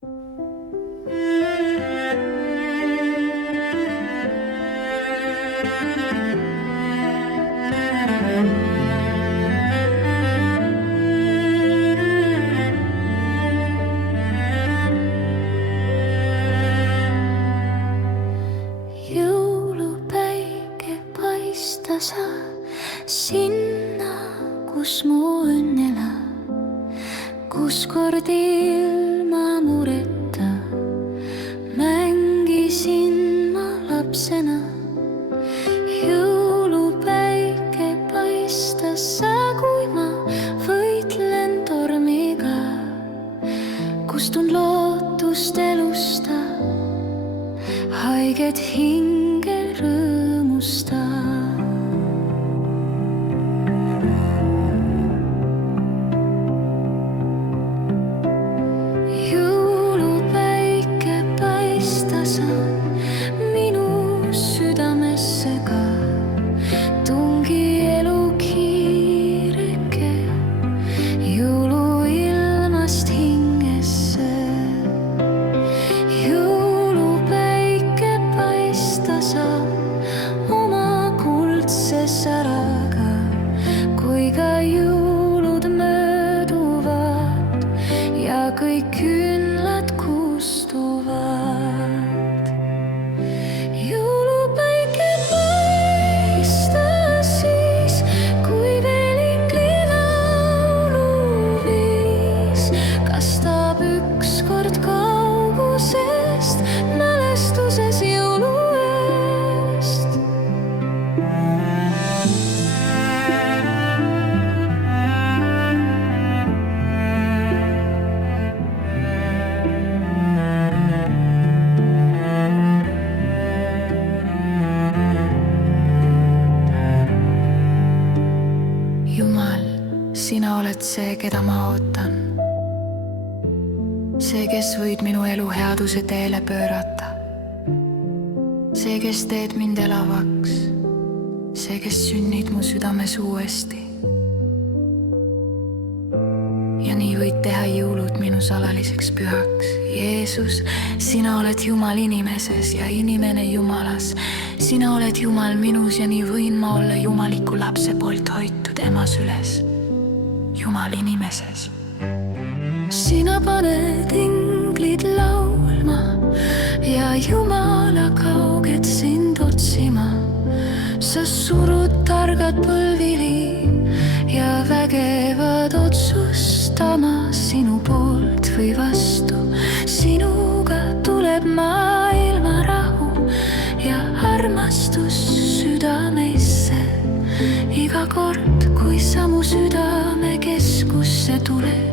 Jõulupäike paista sa sinna, kus mu õnn elab, kus kord ilma mureta mängisin ma lapsena. Jõulupäike paista sa, kui ma võitlen tormiga, kustun lootust elusta, haiget hinge rõõmusta. Jõulupäike paista sa minu südamesse ka, tungi elu kiireke jõuluilmast hingesse. Oma kuldse säraga, kui ka jõulud mööduvad ja kõik küünlad kustuvad. Jõulupäike paista siis, kui veel ingli lauluviis kastab ükskord kaugusest mälestuses jõulu. Jumal, sina oled see, keda ma ootan. See, kes võid minu elu headuse teele pöörata. See, kes teed mind elavaks. See, kes sünnid mu südames uuesti. Ja nii võid teha jõulud minu salaliseks pühaks. Jeesus, sina oled Jumal inimeses ja inimene Jumalas. Sina oled Jumal minus ja nii võin ma olla jumaliku lapse poolt hoitud ema süles, Jumal inimeses. Sina paned inglid laulma ja Jumala kauged sind otsima. Sa surud targad põlvili ja vägevad otsustama sinu poolt või vastu. Sinuga tuleb maailma rahu ja armastus südamesse. Iga kord, kui sa mu südame keskusse tuled.